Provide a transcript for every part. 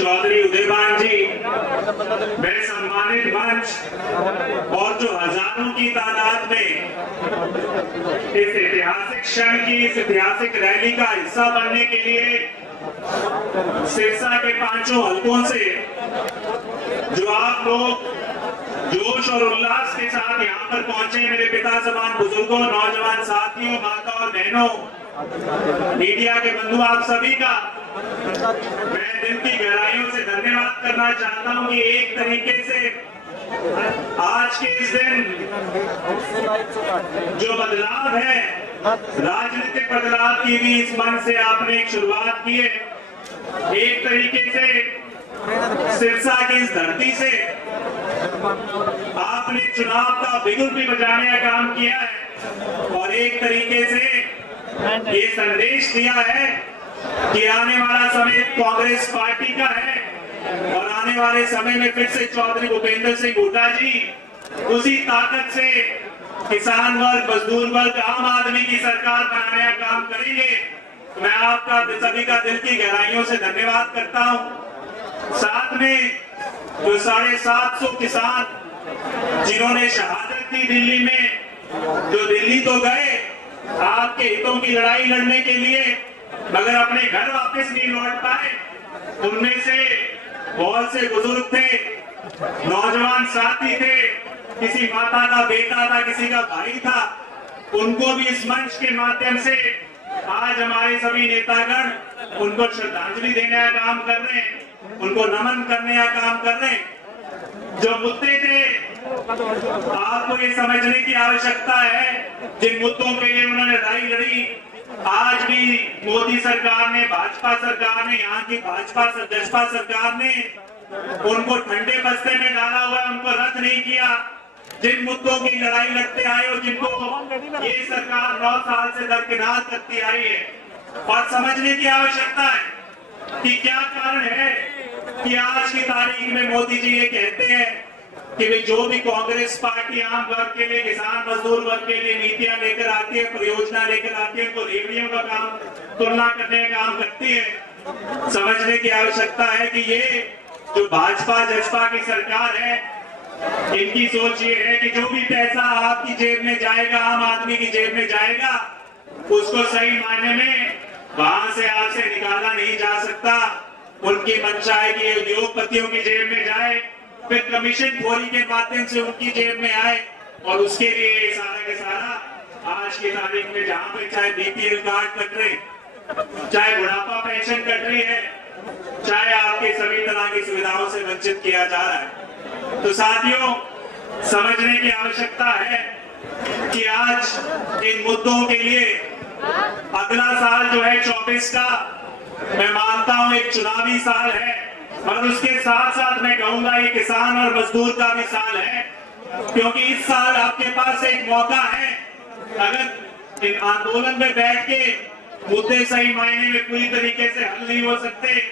चौधरी उदयभान जी, मेरे सम्मानित मंच और जो हजारों की तादाद में इस ऐतिहासिक क्षण की, इस ऐतिहासिक रैली का हिस्सा बनने के लिए सिरसा के पांचों हलकों से जो आप लोग जोश और उल्लास के साथ यहाँ पर पहुंचे, मेरे पिता समान बुजुर्गों, नौजवान साथियों, माता और बहनों, मीडिया के बंधु, आप सभी का मैं दिल की गहराइयों से धन्यवाद करना चाहता हूं कि एक तरीके से आज के इस दिन जो बदलाव है, राजनीतिक बदलाव की भी इस मंच से आपने एक शुरुआत की है। एक तरीके से सिरसा की इस धरती से आपने चुनाव का बिगुल भी बजाने का काम किया है और एक तरीके से ये संदेश दिया है कि आने वाला समय कांग्रेस पार्टी का है और आने वाले समय में फिर से चौधरी भूपेंद्र सिंह हुड्डा जी उसी ताकत से किसान वर्ग, मजदूर वर्ग, आम आदमी की सरकार बनाने का काम करेंगे। मैं आपका सभी का दिल की गहराइयों से धन्यवाद करता हूं। साथ में जो 750 किसान जिन्होंने शहादत दी दिल्ली में, जो दिल्ली तो गए आपके हितों की लड़ाई लड़ने के लिए मगर अपने घर वापस नहीं लौट पाए, उनमें से बहुत से बुजुर्ग थे, नौजवान साथी थे, किसी माता का बेटा था, किसी का भाई था, उनको भी इस मंच के माध्यम से आज हमारे सभी नेतागण उनको श्रद्धांजलि देने का काम कर रहे हैं, उनको नमन करने का काम कर रहे हैं। जो मुद्दे थे आपको ये समझने की आवश्यकता है, जिन मुद्दों के लिए उन्होंने लड़ाई लड़ी, आज भी मोदी सरकार ने, भाजपा सरकार ने, यहाँ की जसपा सरकार ने उनको ठंडे बस्ते में डाला हुआ, उनको रद्द नहीं किया। जिन मुद्दों की लड़ाई लड़ते आए और जिनको ये सरकार 9 साल से दरकिनार करती आई है, और समझने की आवश्यकता है कि क्या कारण है कि आज की तारीख में मोदी जी ये कहते हैं कि वे जो भी कांग्रेस पार्टी आम वर्ग के लिए, किसान मजदूर वर्ग के लिए नीतियां लेकर आती है, परियोजना लेकर आती है, तो रेवड़ियों का काम, तुलना करने का काम करती है। समझने की आवश्यकता है कि ये जो भाजपा जसपा की सरकार है, इनकी सोच ये है कि जो भी पैसा आपकी जेब में जाएगा, आम आदमी की जेब में जाएगा, उसको सही मायने में वहां से आपसे निकाला नहीं जा सकता। उनकी मंशा है कि उद्योगपतियों की जेब में जाए, फिर कमीशन खोरी के माध्यम से उनकी जेब में आए, और उसके लिए सारा के सारा आज की तारीख में जहां पे चाहे बीपीएल कार्ड कट रहे, चाहे बुढ़ापा पेंशन कट रही है, चाहे आपके सभी तरह की सुविधाओं से वंचित किया जा रहा है। तो साथियों, समझने की आवश्यकता है कि आज इन मुद्दों के लिए अगला साल जो है 24 का, मैं मानता हूं एक चुनावी साल है, मगर उसके साथ साथ मैं कहूंगा ये किसान और मजदूर का भी साल है, क्योंकि इस साल आपके पास एक मौका है। अगर इन आंदोलन में बैठ के मुद्दे सही मायने में पूरी तरीके से हल नहीं हो सकते,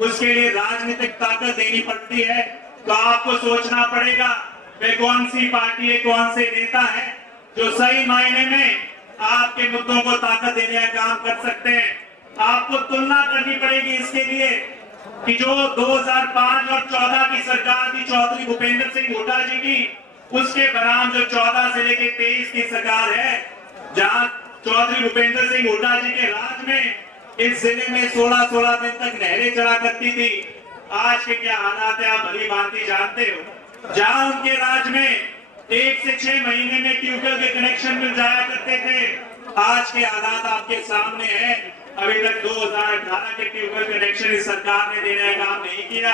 उसके लिए राजनीतिक ताकत देनी पड़ती है। तो आपको सोचना पड़ेगा वे कौन सी पार्टी है, कौन से नेता है जो सही मायने में आपके मुद्दों को ताकत देने का काम कर सकते हैं। आपको तुलना करनी पड़ेगी इसके लिए कि जो 2005 और 14 की सरकार थी चौधरी भूपेंद्र सिंह हुड्डा जी की, उसके बराम जो 14 से लेकर 23 की सरकार है, जहां चौधरी भूपेंद्र सिंह हुड्डा जी के राज में इस जिले में 16 दिन तक नहरें चला करती थी। आज के क्या हालात है आप भली भांति जानते हो। जहां उनके राज में 1 से 6 महीने में ट्यूबवेल के कनेक्शन मिल जाया करते थे, आज के हालात आपके सामने है। अभी तक 2018 के ट्यूबवेल कनेक्शन इस सरकार ने देने का काम नहीं किया।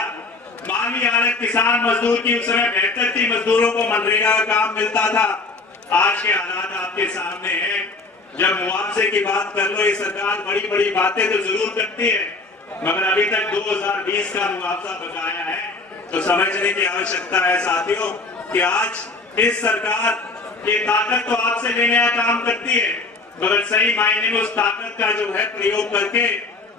माली हालत किसान मजदूर की उस समय बेहतर थी, मजदूरों को मनरेगा का काम मिलता था। आज के हालात आपके सामने है। जब मुआवजे की बात कर लो, ये सरकार बड़ी बड़ी बातें तो जरूर करती है, मगर अभी तक 2020 का मुआवजा बकाया है। तो समझने की आवश्यकता है साथियों कि आज इस सरकार ये ताकत तो आपसे लेने का काम करती है, मगर सही मायने में उस ताकत का जो है प्रयोग करके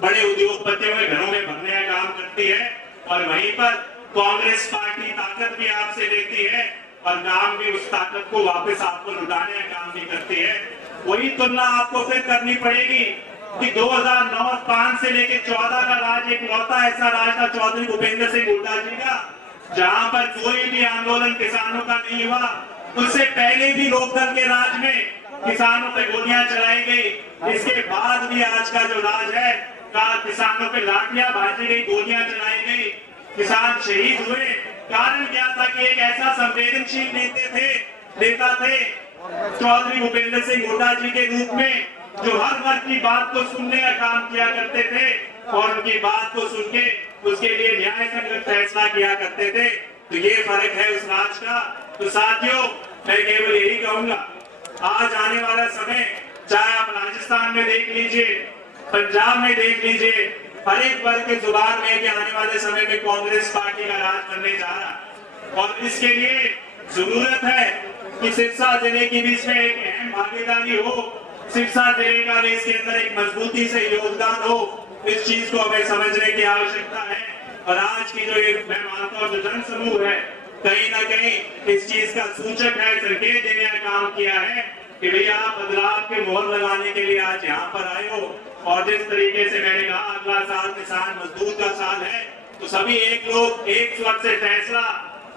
बड़े उद्योगपतियों के घरों में भरने का काम करती है। और वहीं पर कांग्रेस पार्टी ताकत भी आपसे लेती है और काम भी उस ताकत को वापस आपको लुटाने का काम भी करती है। वही तुलना आपको फिर करनी पड़ेगी कि 2009-5 से लेकर 14 का राज एक लौता ऐसा राज था चौधरी भूपेंद्र सिंह हुड्डा जी का, जहां पर कोई भी आंदोलन किसानों का नहीं हुआ। उससे पहले भी लोकदल के राज में किसानों पे गोलियां चलाई गई। इसके बाद भी आज का जो राज है किसानों पे लाठियां भाजी गई, गोलियां चलाई गई, किसान शहीद हुए। कारण क्या था कि एक ऐसा संवेदनशील नेता थे चौधरी भूपेंद्र सिंह हुड्डा जी के रूप में, जो हर वर्ग की बात को सुनने का काम किया करते थे और उनकी बात को सुन के उसके लिए न्याय संगत फैसला किया करते थे। तो ये फर्क है उस राज का। तो साथियों, मैं केवल यही कहूंगा, आज आने वाला समय चाहे आप राजस्थान में देख लीजिए, पंजाब में देख लीजिए, हर एक वर्ग के जुबान में कि आने वाले समय में कांग्रेस पार्टी का राज बनने जा रहा है। और इसके लिए जरूरत है कि सिरसा जिले की भी इसमें एक अहम भागीदारी हो, सिरसा जिले का भी इसके अंदर एक मजबूती से योगदान हो। इस चीज को हमें समझने की आवश्यकता है। और आज की जो मैं मानता हूँ जो जन समूह है, कहीं ना कहीं इस चीज का सूचक है, संकेत देने का काम किया है कि भैया आप बदलाव के मोहर लगाने के लिए आज यहाँ पर आए हो। और जिस तरीके से मैंने कहा अगला साल किसान मजदूर का साल है, तो सभी एक लोग एक स्वर से फैसला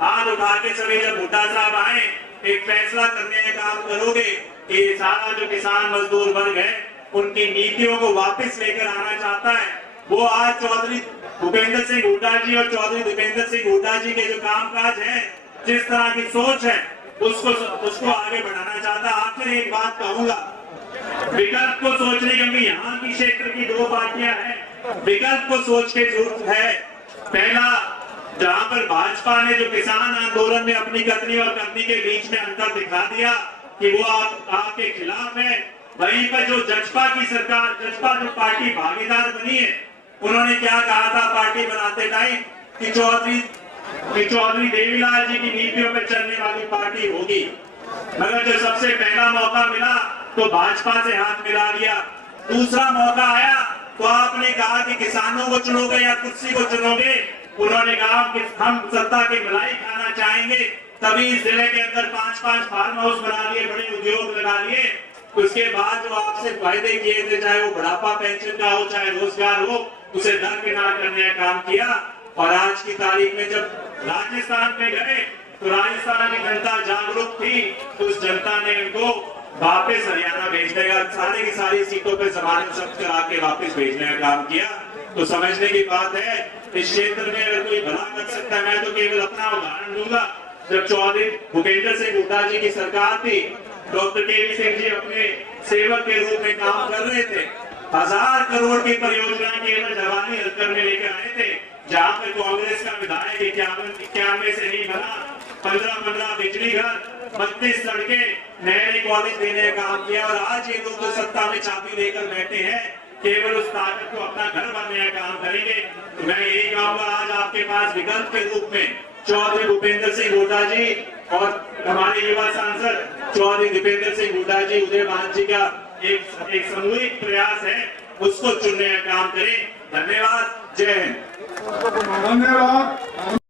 हाथ उठा के सभी जब हुड्डा साहब आए एक फैसला करने का काम करोगे कि सारा जो किसान मजदूर वर्ग है उनकी नीतियों को वापस लेकर आना चाहता है, वो आज चौधरी भूपेंद्र सिंह हुड्डा जी और चौधरी दीपेंद्र सिंह हुड्डा जी के जो कामकाज है, जिस तरह की सोच है, उसको आगे बढ़ाना चाहता है। आखिर एक बात कहूंगा, विकल्प को सोचने क्योंकि यहाँ की क्षेत्र की दो पार्टियां हैं, विकल्प को सोच के जरूरत है। पहला, जहां पर भाजपा ने जो किसान आंदोलन में अपनी कतनी और करनी के बीच में अंतर दिखा दिया कि वो आपके खिलाफ है, वहीं पर जो जजपा की सरकार, जजपा जो पार्टी भागीदार बनी है, उन्होंने क्या कहा था पार्टी बनाते टाइम कि चौधरी देवीलाल जी की नीतियों पर चलने वाली पार्टी होगी। मगर जो सबसे पहला मौका मिला तो भाजपा से हाथ मिला लिया। दूसरा मौका आया तो आपने कहा कि किसानों को चुनोगे या कुर्सी को चुनोगे। उन्होंने कहा कि हम सत्ता की मलाई खाना चाहेंगे, तभी इस जिले के अंदर 5-5 फार्म हाउस बना लिए, बड़े उद्योग लगा लिए। उसके बाद जो आपसे वायदे किए थे, चाहे वो बुढ़ापा पेंशन का हो, चाहे रोजगार हो, उसे दरकिनार करने का काम किया। और आज की तारीख में जब राजस्थान में गए तो राजस्थान की जनता जागरूक थी, तो उस जनता ने उनको वापस हरियाणा भेजने का, सारी की सारी सीटों पर जमानत जब्त करा के वापस भेजने का काम किया। तो समझने की बात है, इस क्षेत्र में अगर कोई भला कर सकता है, मैं तो केवल अपना उदाहरण दूंगा। जब चौधरी भूपेंद्र सिंह हुड्डा जी की सरकार थी, डॉक्टर के सिंह जी अपने सेवक के रूप में काम कर रहे थे, 1000 करोड़ की परियोजना केवल जवानी हल्कर में लेकर आए थे, जहां पर कांग्रेस का विधायक 91 से नहीं बना। 15 बिजली घर, 32 सड़कें, नए कॉलेज देने का काम किया। और आज ये लोग जो सत्ता में चाबी लेकर बैठे हैं, केवल उस ताकत को अपना घर बनने का काम करेंगे। तो मैं यही कहूंगा, आज आपके पास विकल्प के रूप में चौधरी भूपेंद्र सिंह हुड्डा जी और हमारे युवा सांसद चौधरी दीपेंद्र सिंह हुड्डा जी, उदयभान जी का एक सामूहिक प्रयास है, उसको चुनने का काम करें। धन्यवाद। जय हिंद। धन्यवाद।